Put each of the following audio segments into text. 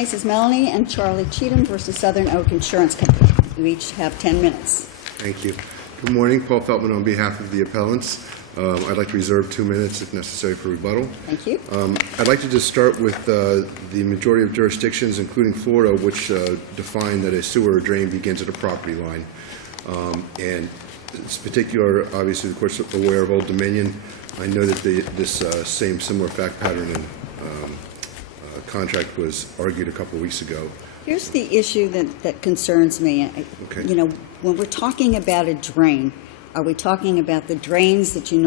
Case is Melanie and Charlie Cheetham versus Southern Oak Insurance Company. You each have 10 minutes. Thank you. Good morning. Paul Feltman on behalf of the appellants. I'd like to reserve 2 minutes if necessary for rebuttal. Thank you. I'd like to just start with the majority of jurisdictions, including Florida, which define that a sewer or drain begins at a property line. And it's particular, obviously, the court's aware of Old Dominion. I know that this similar fact pattern and contract was argued a couple of weeks ago. Here's the issue that concerns me. Okay. You know, when we're talking about a drain, are we talking about the drains that you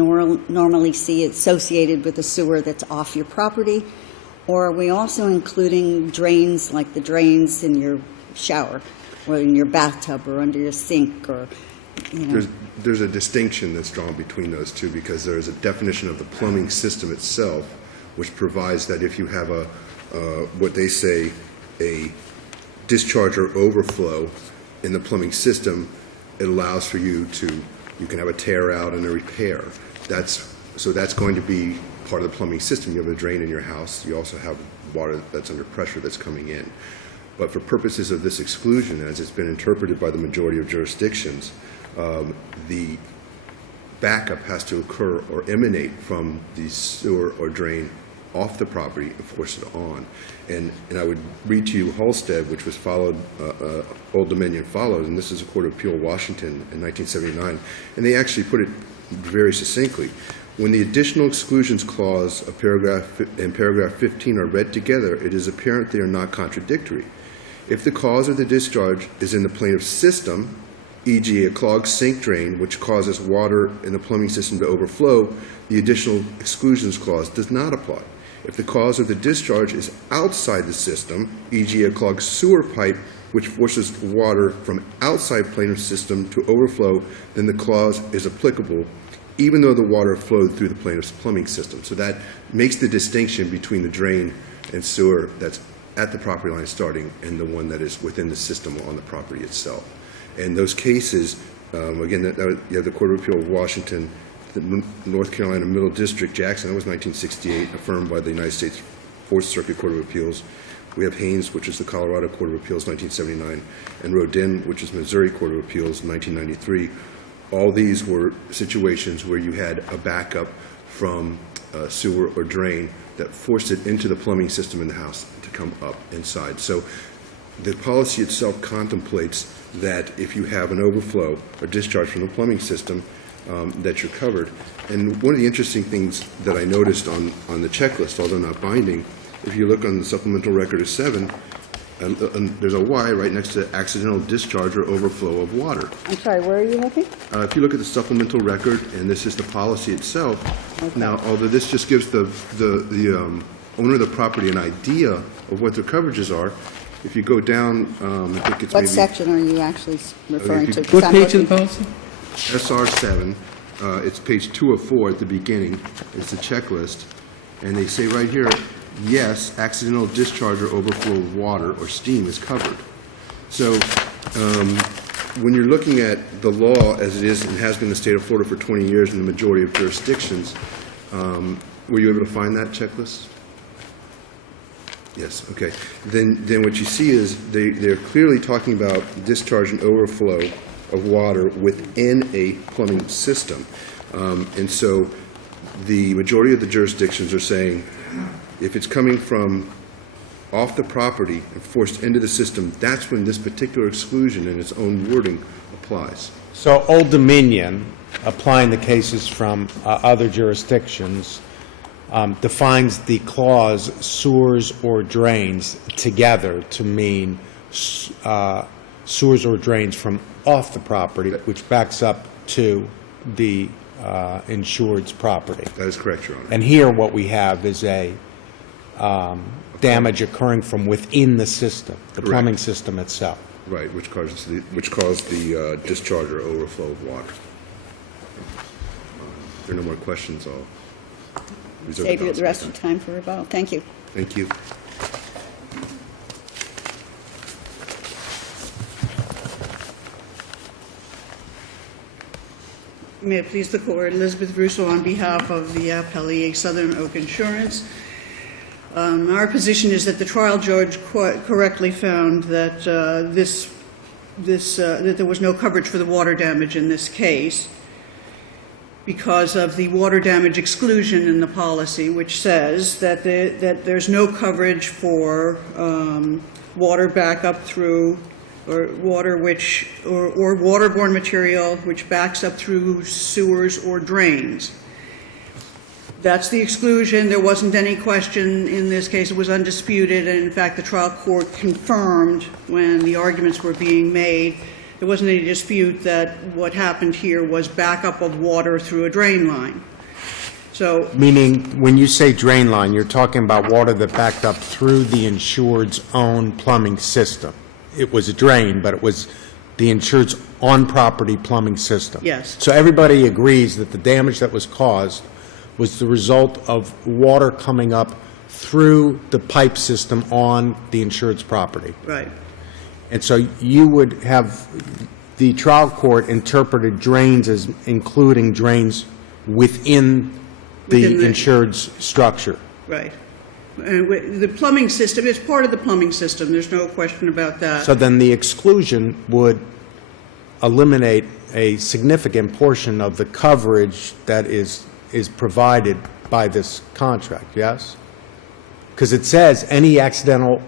normally see associated with a sewer that's off your property? Or are we also including drains like the drains in your shower or in your bathtub or under your sink or, you know? There's a distinction that's drawn between those two because there is a definition of the plumbing system itself, which provides that if you have what they say a discharge or overflow in the plumbing system, it allows for you can have a tear out and a repair. So that's going to be part of the plumbing system. You have a drain in your house. You also have water that's under pressure that's coming in. But for purposes of this exclusion, as it's been interpreted by the majority of jurisdictions, the backup has to occur or emanate from the sewer or drain off the property and force it on. And I would read to you Halstead, which was followed, Old Dominion followed, and this is a Court of Appeal, Washington, in 1979, and they actually put it very succinctly. When the additional exclusions clause of paragraph 15 are read together, it is apparent they are not contradictory. If the cause of the discharge is in the plaintiff's system, e.g. a clogged sink drain, which causes water in the plumbing system to overflow, the additional exclusions clause does not apply. If the cause of the discharge is outside the system, e.g. a clogged sewer pipe, which forces water from outside plaintiff's system to overflow, then the clause is applicable, even though the water flowed through the plaintiff's plumbing system. So that makes the distinction between the drain and sewer that's at the property line starting and the one that is within the system on the property itself. And those cases, again, you have the Court of Appeal of Washington, the North Carolina Middle District, Jackson, that was 1968, affirmed by the United States Fourth Circuit Court of Appeals. We have Haynes, which is the Colorado Court of Appeals, 1979, and Rodin, which is Missouri Court of Appeals, 1993. All these were situations where you had a backup from a sewer or drain that forced it into the plumbing system in the house to come up inside. So the policy itself contemplates that if you have an overflow or discharge from the plumbing system, that you're covered. And one of the interesting things that I noticed on the checklist, although not binding, if you look on the supplemental record of 7, there's a Y right next to accidental discharge or overflow of water. I'm sorry, where are you looking? If you look at the supplemental record, and this is the policy itself, okay. Now, although this just gives the owner of the property an idea of what their coverages are, if you go down, I think it's What section are you actually referring to? What page of the policy? SR 7, it's page 2 of 4 at the beginning. It's the checklist, and they say right here, yes, accidental discharge or overflow of water or steam is covered. So when you're looking at the law as it is and has been in the state of Florida for 20 years in the majority of jurisdictions, were you able to find that checklist? Yes, okay. Then what you see is they're clearly talking about discharge and overflow of water within a plumbing system. And so the majority of the jurisdictions are saying if it's coming from off the property and forced into the system, that's when this particular exclusion in its own wording applies. So Old Dominion, applying the cases from other jurisdictions, defines the clause sewers or drains together to mean sewers or drains from off the property, which backs up to the insured's property. That is correct, Your Honor. And here what we have is a damage occurring from within the system, the Correct. Plumbing system itself. Right, which caused the discharge or overflow of water. If there are no more questions, I'll reserve Save you the rest time. of the time for rebuttal. Thank you. Thank you. May it please the Court, Elizabeth Russo on behalf of the Appellee, Southern Oak Insurance. Our position is that the trial judge correctly found that that there was no coverage for the water damage in this case because of the water damage exclusion in the policy, which says that there's no coverage for water back up through, or water which, or waterborne material which backs up through sewers or drains. That's the exclusion. There wasn't any question in this case. It was undisputed, and in fact, the trial court confirmed when the arguments were being made, there wasn't any dispute that what happened here was backup of water through a drain line. So, Meaning, when you say drain line, you're talking about water that backed up through the insured's own plumbing system. It was a drain, but it was the insured's on-property plumbing system. Yes. So everybody agrees that the damage that was caused was the result of water coming up through the pipe system on the insured's property. right. And so you would have the trial court interpreted drains as including drains within Within the the- insured's structure. Right. The plumbing system is part of the plumbing system. There's no question about that. So then the exclusion would eliminate a significant portion of the coverage that is provided by this contract, yes? Because it says any accidental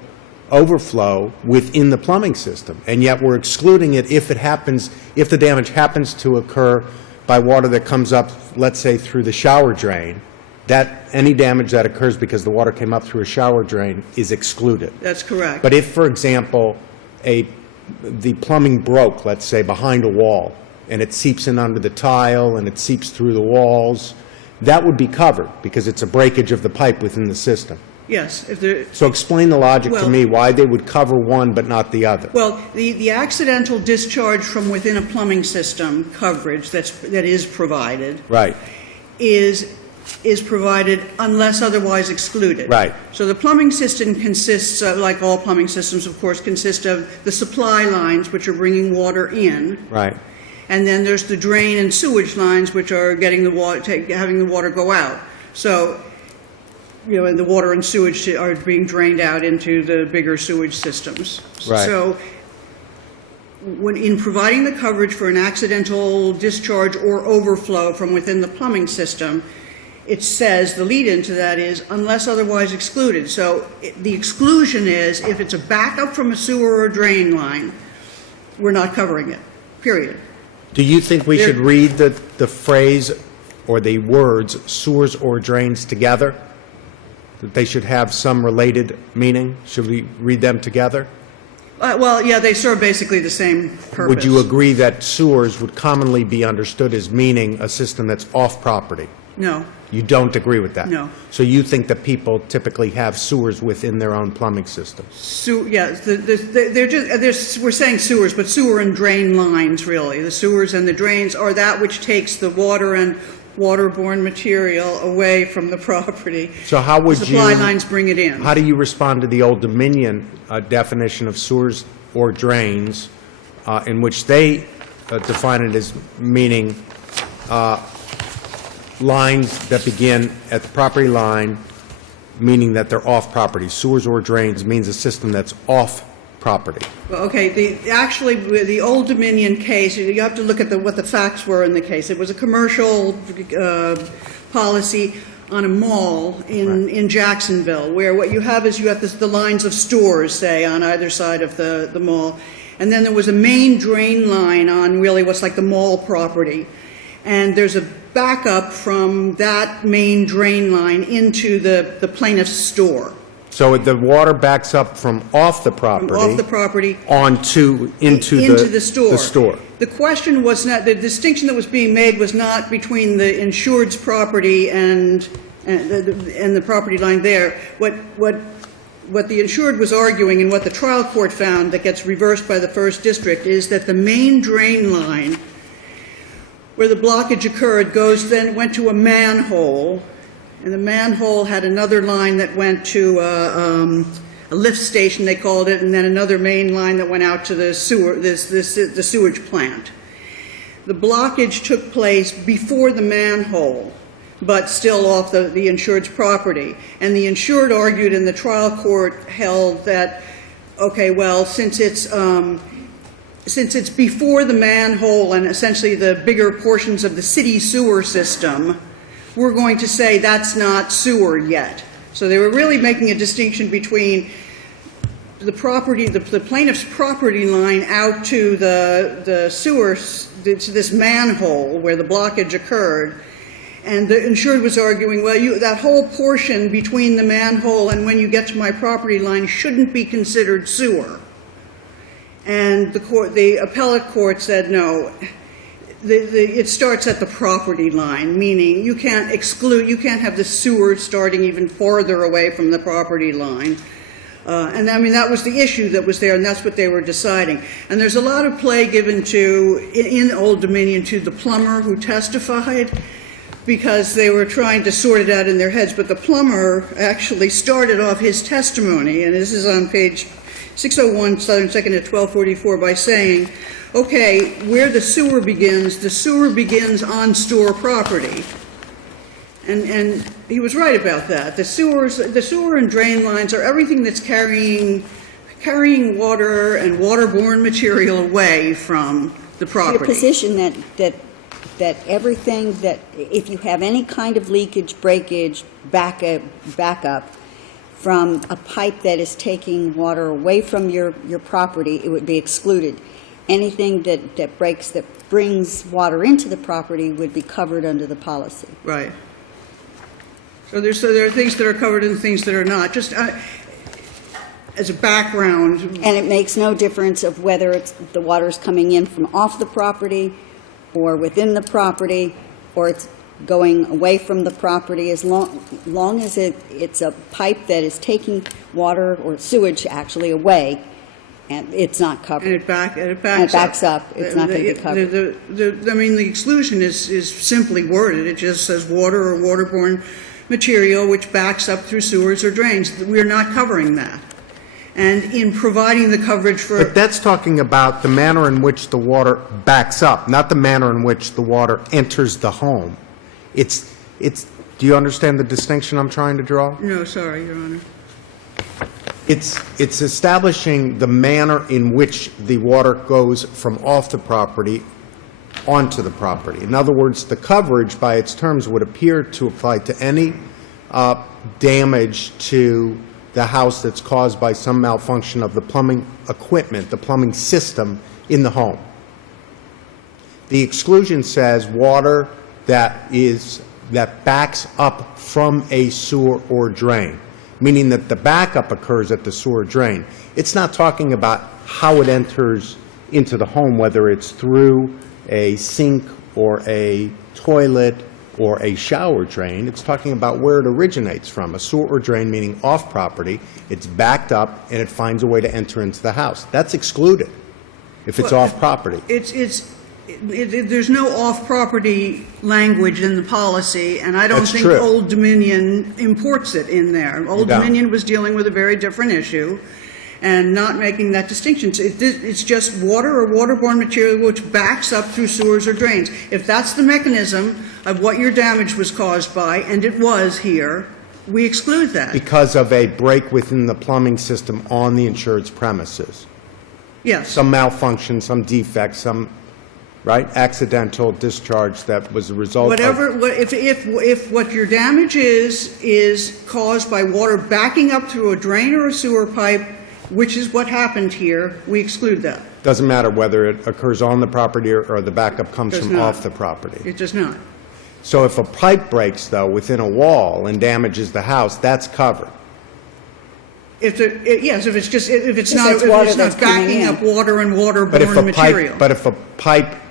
overflow within the plumbing system, and yet we're excluding it if it happens, if the damage happens to occur by water that comes up, let's say, through the shower drain, that any damage that occurs because the water came up through a shower drain is excluded. That's correct. But if, for example, the plumbing broke, let's say, behind a wall, and it seeps in under the tile and it seeps through the walls, that would be covered because it's a breakage of the pipe within the system. Yes. If there, So explain the logic to Well- me why they would cover one but not the other. well, the accidental discharge from within a plumbing system coverage that is provided Right, is provided unless otherwise excluded. Right. So the plumbing system consists of, like all plumbing systems, of course, consist of the supply lines, which are bringing water in, right. and then there's the drain and sewage lines, which are getting the water, having the water go out. So, you know, and the water and sewage are being drained out into the bigger sewage systems. Right. So, when in providing the coverage for an accidental discharge or overflow from within the plumbing system, it says, the lead-in to that is, unless otherwise excluded. So the exclusion is, if it's a backup from a sewer or drain line, we're not covering it, period. Do you think we There- should read the phrase or the words sewers or drains together? That they should have some related meaning? Should we read them together? Well, yeah, they serve basically the same purpose. Would you agree that sewers would commonly be understood as meaning a system that's off property? No, You don't agree with that? No. So you think that people typically have sewers within their own plumbing system? yeah, we're saying sewers, but sewer and drain lines, really. The sewers and the drains are that which takes the water and waterborne material away from the property. So how would The supply you- lines bring it in. How do you respond to the Old Dominion definition of sewers or drains, in which they define it as meaning lines that begin at the property line, meaning that they're off property? Sewers or drains means a system that's off property. Well, okay, the Old Dominion case, you have to look at what the facts were in the case. It was a commercial policy on a mall in Jacksonville, where what you have is you have the lines of stores, say, on either side of the mall. And then there was a main drain line on really what's like the mall property. And there's a backup from that main drain line into the plaintiff's store. So the water backs up from off the property. From off the property into the store. The store. The question was not, the distinction that was being made was not between the insured's property and the property line there. What the insured was arguing and what the trial court found that gets reversed by the First District is that the main drain line where the blockage occurred went to a manhole, and the manhole had another line that went to a lift station, they called it, and then another main line that went out to the sewage plant. The blockage took place before the manhole. but still off the insured's property. And the insured argued, and the trial court held that, okay, well, since it's before the manhole and essentially the bigger portions of the city sewer system, we're going to say that's not sewer yet. So they were really making a distinction between the property, the plaintiff's property line out to the sewer, to this manhole where the blockage occurred. And the insured was arguing, well, that whole portion between the manhole and when you get to my property line shouldn't be considered sewer. And the appellate court said, no, it starts at the property line, meaning you can't have the sewer starting even farther away from the property line. And I mean, that was the issue that was there, and that's what they were deciding. And there's a lot of play given in Old Dominion to the plumber who testified, because they were trying to sort it out in their heads. But the plumber actually started off his testimony, and this is on page 601, Southern 2nd at 1244, by saying, okay, where the sewer begins on store property. And he was right about that. The sewer and drain lines are everything that's carrying water and waterborne material away from the property. Your position that everything that, if you have any kind of leakage, breakage, backup from a pipe that is taking water away from your property, it would be excluded. Anything that breaks, that brings water into the property would be covered under the policy. Right. So there are things that are covered and things that are not. Just as a background. And it makes no difference of whether the water is coming in from off the property or within the property, or it's going away from the property, as long as it's a pipe that is taking water or sewage actually away, and it's not covered. And it backs up. It's not going to be covered. I mean, the exclusion is simply worded. It just says water or waterborne material which backs up through sewers or drains. We're not covering that. And in providing the coverage for... But that's talking about the manner in which the water backs up, not the manner in which the water enters the home. Do you understand the distinction I'm trying to draw? No, sorry, Your Honor. It's establishing the manner in which the water goes from off the property onto the property. In other words, the coverage by its terms would appear to apply to any damage to the house that's caused by some malfunction of the plumbing equipment, the plumbing system in the home. The exclusion says water that backs up from a sewer or drain, meaning that the backup occurs at the sewer drain. It's not talking about how it enters into the home, whether it's through a sink or a toilet or a shower drain. It's talking about where it originates from, a sewer or drain, meaning off property. It's backed up and it finds a way to enter into the house. That's excluded if it's off property. There's no off-property language in the policy, and I don't That's think true. Old Dominion imports it in there. Old Dominion was dealing with a very different issue and not making that distinction. It's just water or waterborne material which backs up through sewers or drains. If that's the mechanism of what your damage was caused by, and it was here, we exclude that. Because of a break within the plumbing system on the insured's premises. Yes. Some malfunction, some defect, some, right, accidental discharge that was a result of... If what your damage is caused by water backing up through a drain or a sewer pipe, which is what happened here, we exclude that. Doesn't matter whether it occurs on the property or the backup comes Does from not. off the property. It does not. So if a pipe breaks, though, within a wall and damages the house, that's covered. If it's that's not water that's coming backing in. up water and waterborne material.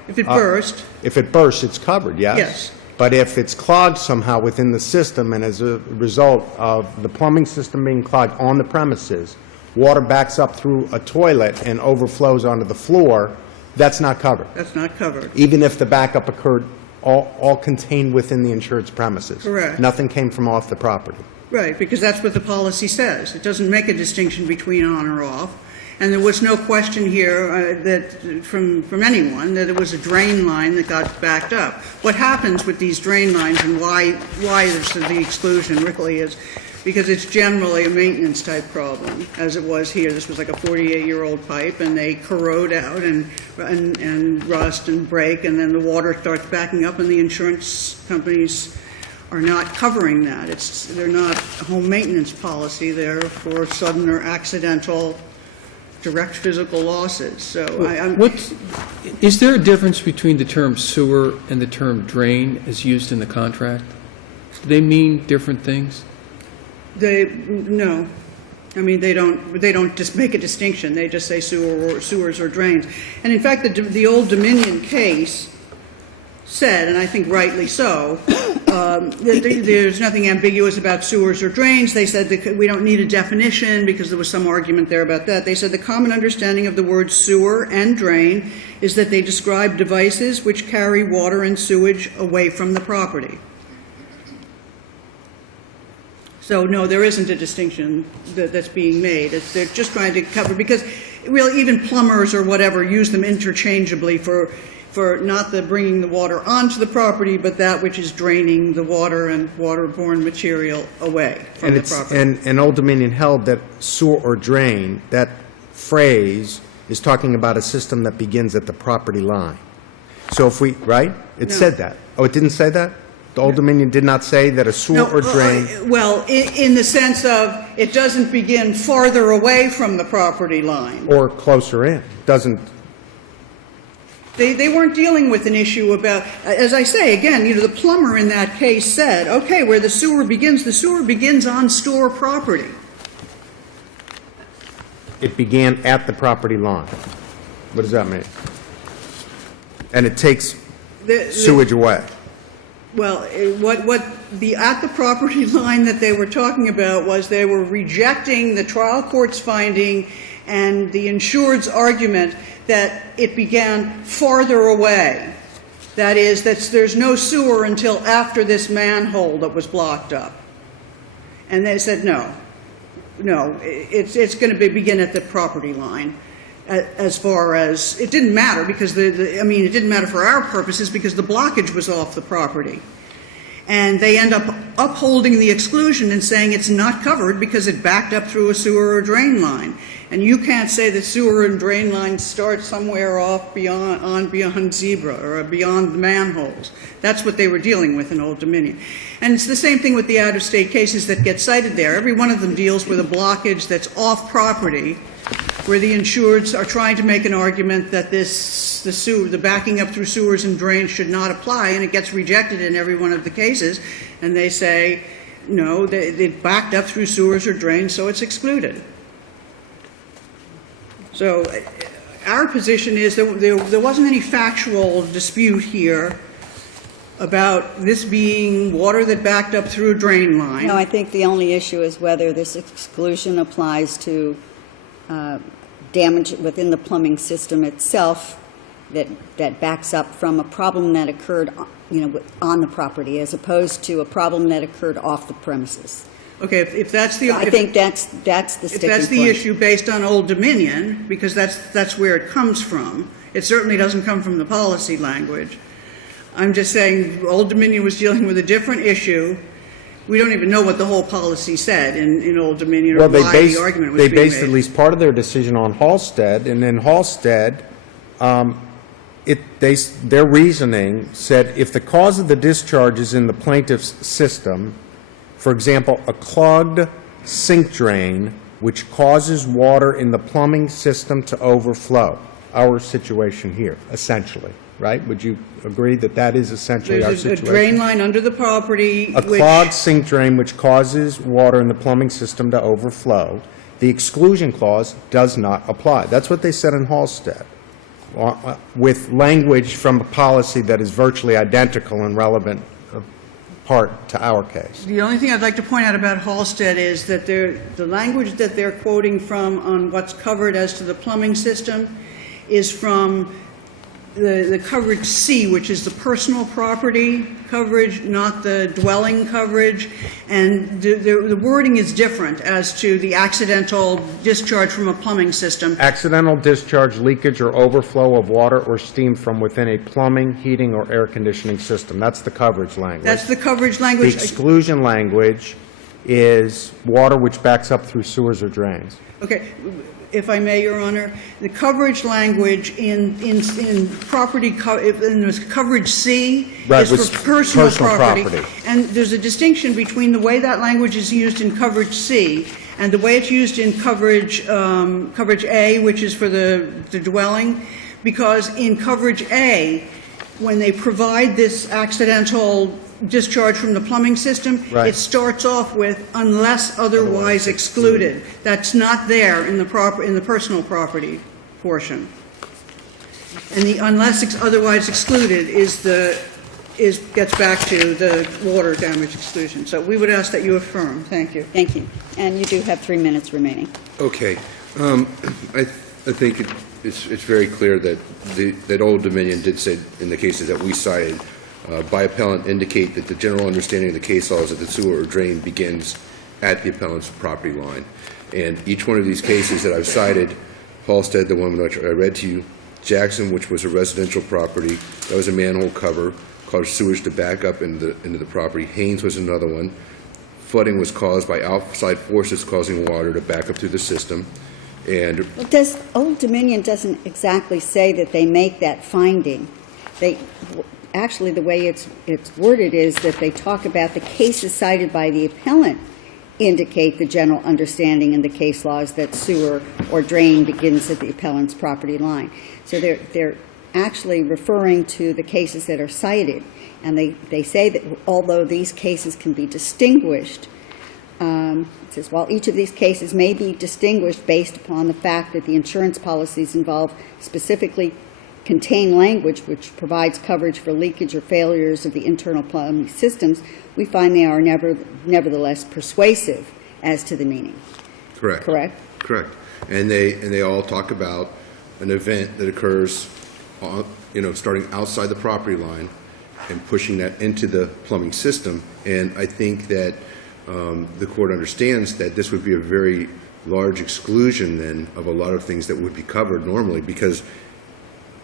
If it bursts, it's covered, yes? Yes. But if it's clogged somehow within the system, and as a result of the plumbing system being clogged on the premises, water backs up through a toilet and overflows onto the floor, that's not covered. That's not covered. Even if the backup occurred all contained within the insured's premises. Correct. Nothing came from off the property. Right, because that's what the policy says. It doesn't make a distinction between on or off. And there was no question here that from anyone that it was a drain line that got backed up. What happens with these drain lines and why there's the exclusion really is because it's generally a maintenance type problem, as it was here. This was like a 48-year-old pipe, and they corrode out and rust and break, and then the water starts backing up, and the insurance companies are not covering that. They're not a home maintenance policy. They're for sudden or accidental direct physical losses. So Is there a difference between the term sewer and the term drain as used in the contract? Do they mean different things? No. I mean, they don't just make a distinction. They just say sewers or drains. And in fact, the Old Dominion case said, and I think rightly so, that there's nothing ambiguous about sewers or drains. They said that we don't need a definition because there was some argument there about that. They said the common understanding of the words sewer and drain is that they describe devices which carry water and sewage away from the property. So, no, there isn't a distinction that's being made. They're just trying to cover, because really even plumbers or whatever use them interchangeably for not the bringing the water onto the property, but that which is draining the water and waterborne material away from the property. And Old Dominion held that sewer or drain, that phrase is talking about a system that begins at the property line. So if we, right? It said that. Oh, it didn't say that? The Old Dominion did not say that a sewer or drain? Well, in the sense of it doesn't begin farther away from the property line. Or closer in, doesn't. They weren't dealing with an issue about, as I say, again, the plumber in that case said, okay, where the sewer begins on store property. It began at the property line. What does that mean? And it takes sewage away. Well, what the at the property line that they were talking about was they were rejecting the trial court's finding and the insured's argument that it began farther away. That is, that there's no sewer until after this manhole that was blocked up. And they said, no, it's going to begin at the property line. As far as, it didn't matter because it didn't matter for our purposes because the blockage was off the property. And they end up upholding the exclusion and saying it's not covered because it backed up through a sewer or drain line. And you can't say that sewer and drain lines start somewhere off beyond zebra or beyond the manholes. That's what they were dealing with in Old Dominion. And it's the same thing with the out-of-state cases that get cited there. Every one of them deals with a blockage that's off property, where the insureds are trying to make an argument that the backing up through sewers and drains should not apply, and it gets rejected in every one of the cases, and they say, no, they backed up through sewers or drains, so it's excluded. So our position is that there wasn't any factual dispute here about this being water that backed up through a drain line. No, I think the only issue is whether this exclusion applies to damage within the plumbing system itself that backs up from a problem that occurred, on the property, as opposed to a problem that occurred off the premises. Okay, if that's the... I think that's the sticking point. If that's the issue based on Old Dominion, because that's where it comes from, it certainly doesn't come from the policy language. I'm just saying Old Dominion was dealing with a different issue. We don't even know what the whole policy said in Old Dominion or why the argument was being made. They based at least part of their decision on Halstead, and in Halstead, their reasoning said if the cause of the discharge is in the plaintiff's system, for example, a clogged sink drain which causes water in the plumbing system to overflow, our situation here, essentially, right? Would you agree that that is essentially our situation? There's a drain line under the property. Clogged sink drain which causes water in the plumbing system to overflow. The exclusion clause does not apply. That's what they said in Halstead, with language from a policy that is virtually identical and relevant part to our case. The only thing I'd like to point out about Halstead is that the language that they're quoting from on what's covered as to the plumbing system is from the coverage C, which is the personal property coverage, not the dwelling coverage, and the wording is different as to the accidental discharge from a plumbing system. Accidental discharge, leakage, or overflow of water or steam from within a plumbing, heating, or air conditioning system. That's the coverage language. That's the coverage The language. exclusion language is water which backs up through sewers or drains. Okay, if I may, Your Honor, the coverage language in property, in this coverage C Right, is was for personal personal property. property. And there's a distinction between the way that language is used in coverage C and the way it's used in coverage A, which is for the dwelling, because in coverage A, when they provide this accidental discharge from the plumbing system, Right. it starts off with unless otherwise excluded. That's not there in the personal property portion. And the unless otherwise excluded gets back to the water damage exclusion. So we would ask that you affirm. Thank you. Thank you. And you do have 3 minutes remaining. Okay. I think it's very clear that that Old Dominion did say, in the cases that we cited, by appellant indicate that the general understanding of the case law is that the sewer or drain begins at the appellant's property line. And each one of these cases that I've cited, Halstead, the one which I read to you, Jackson, which was a residential property, that was a manhole cover, caused sewage to back up into the property. Haynes was another one. Flooding was caused by outside forces causing water to back up through the system. And Well, Old Dominion doesn't exactly say that they make that finding. Actually, the way it's worded is that they talk about the cases cited by the appellant indicate the general understanding in the case laws that sewer or drain begins at the appellant's property line. So they're actually referring to the cases that are cited, and they say that although these cases can be distinguished, it says, while each of these cases may be distinguished based upon the fact that the insurance policies involve specifically contain language which provides coverage for leakage or failures of the internal plumbing systems, we find they are nevertheless persuasive as to the meaning. correct. Correct? Correct. And they all talk about an event that occurs, starting outside the property line and pushing that into the plumbing system. And I think that the court understands that this would be a very large exclusion then of a lot of things that would be covered normally, because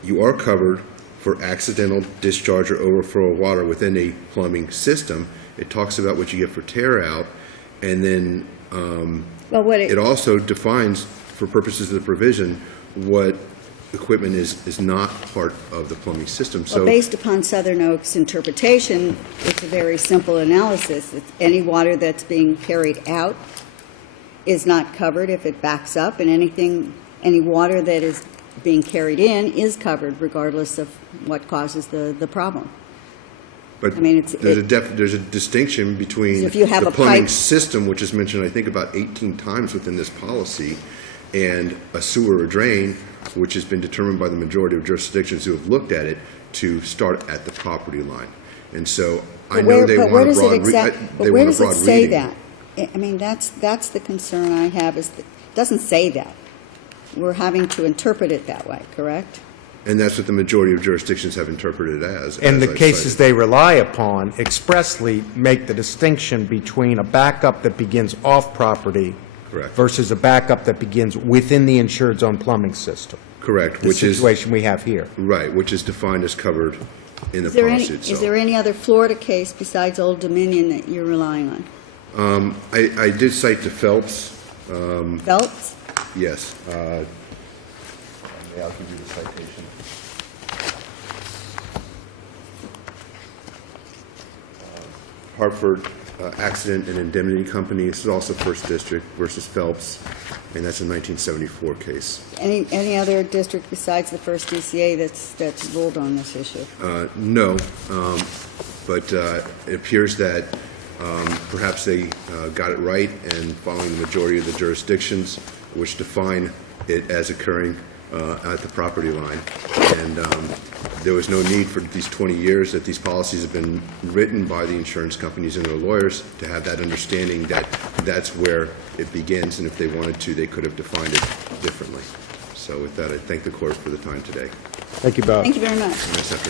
you are covered for accidental discharge or overflow of water within a plumbing system. It talks about what you get for tear out, and then Well, it also defines, for purposes of the provision, what equipment is not part of the plumbing system. Well, based upon Southern Oak's interpretation, it's a very simple analysis. It's any water that's being carried out is not covered if it backs up, and any water that is being carried in is covered regardless of what causes the problem. But I mean, there's a distinction between if you have the a plumbing pipe- system, which is mentioned, I think, about 18 times within this policy, and a sewer or drain, which has been determined by the majority of jurisdictions who have looked at it to start at the property line. And so I know they want a broad But where does it say reading. that? I mean, that's the concern I have, is that it doesn't say that. We're having to interpret it that way, correct? And that's what the majority of jurisdictions have interpreted it as. And as the I've cases cited. they rely upon expressly make the distinction between a backup that begins off property Correct. versus a backup that begins within the insured's own plumbing system. Correct, The which is, situation we have here. right, which is defined as covered in the Is there policy itself. is there any other Florida case besides Old Dominion that you're relying on? I did cite the Phelps, Phelps? yes. I'll give you the citation. Hartford Accident and Indemnity Company, this is also First District versus Phelps, and that's a 1974 case. Any other district besides the First DCA that's ruled on this issue? No, but it appears that perhaps they got it right, and following the majority of the jurisdictions, which define it as occurring at the property line. And there was no need for these 20 years that these policies have been written by the insurance companies and their lawyers to have that understanding that that's where it begins, and if they wanted to, they could have defined it differently. So with that, I thank the court for the time today. Thank you both. Thank you very much. Nice afternoon.